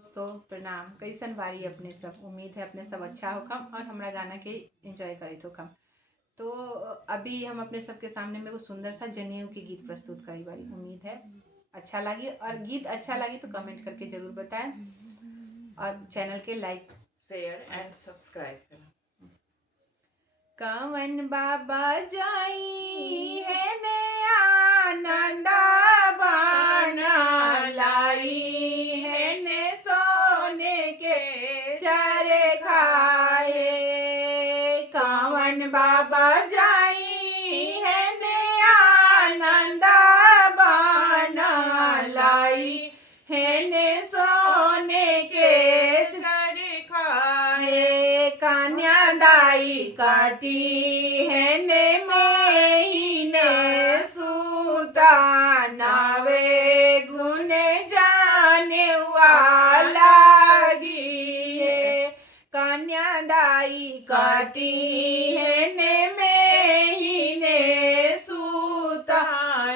दोस्तों प्रणाम। कैसन बारी अपने सब, उम्मीद है अपने सब अच्छा होखम और हमारा गाना के एंजॉय करत होखम। तो अभी हम अपने सबके सामने में एगो सुंदर सा जनेऊ के गीत प्रस्तुत करी बारी। उम्मीद है अच्छा लगी, और गीत अच्छा लगी तो कमेंट करके जरूर बताएं और चैनल के लाइक शेयर एंड सब्सक्राइब करना। कवन बाबा जाई है ने आनंदा बाना लाई है ने सोने के चरे खाए। कवन बाबा जाई है ने आनंदा बाना लाई है ने सोने के चरे खाए। कन्यादाई काटी है ने महीने सूता नावे गुण जाने वाला गिए। कन्यादाई काटी है ने महीने सूता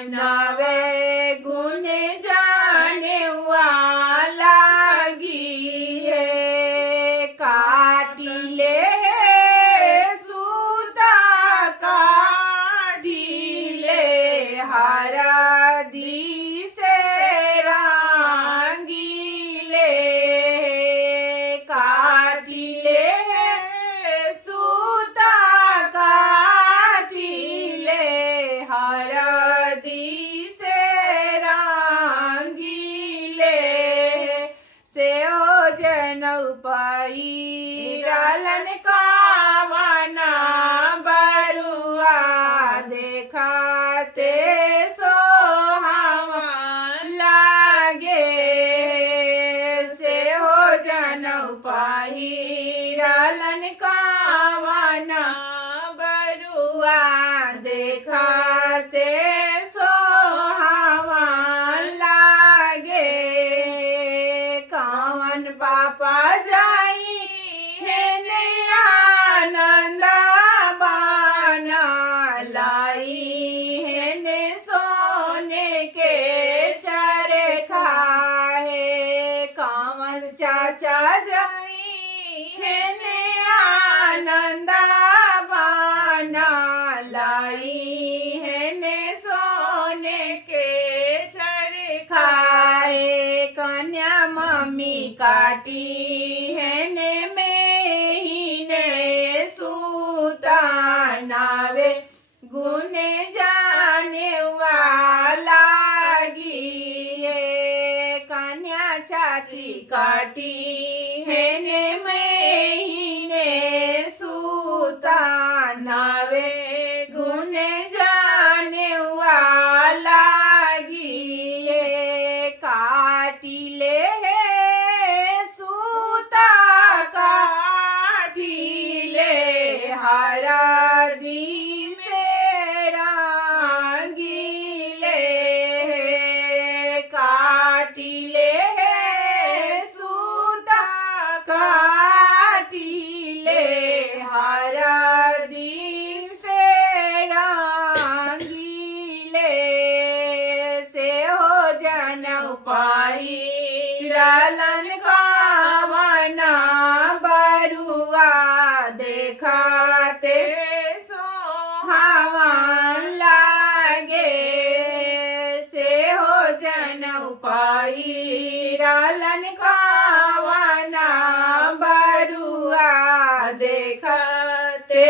नावे गुण जाने वाला गिए। काटिले हरदी से रंगीले। काटिले सूता काटिले हरदी से रंगीले। से ओ जनऊ पैरलन कावना बरुआ देखते पहिरलन कावना बरुआ देखते सोहावन लागे। कावन पापा जाई है ने आनंदा बाना लाई है ने सोने के चरे खाए। कावन चाचा जाई है ने आनंदा बाना लाई है ने सोने के चरे खाए। कन्या मम्मी काटी है ने महीने सूता नावे गुने जाने वाला गिए। कन्या चाची काटी है ने महीने सूता नावे गुने जाने वाला गिए। काटिले सूता काटिले हरदी से रंगीले। काटिले सूता काटिले हरदी से रंगीले। से हो जनऊ पहिरलन कावना बरुआ देखते सोहावन लागे। से हो जनऊ पहिरलन कावना बरुआ देखते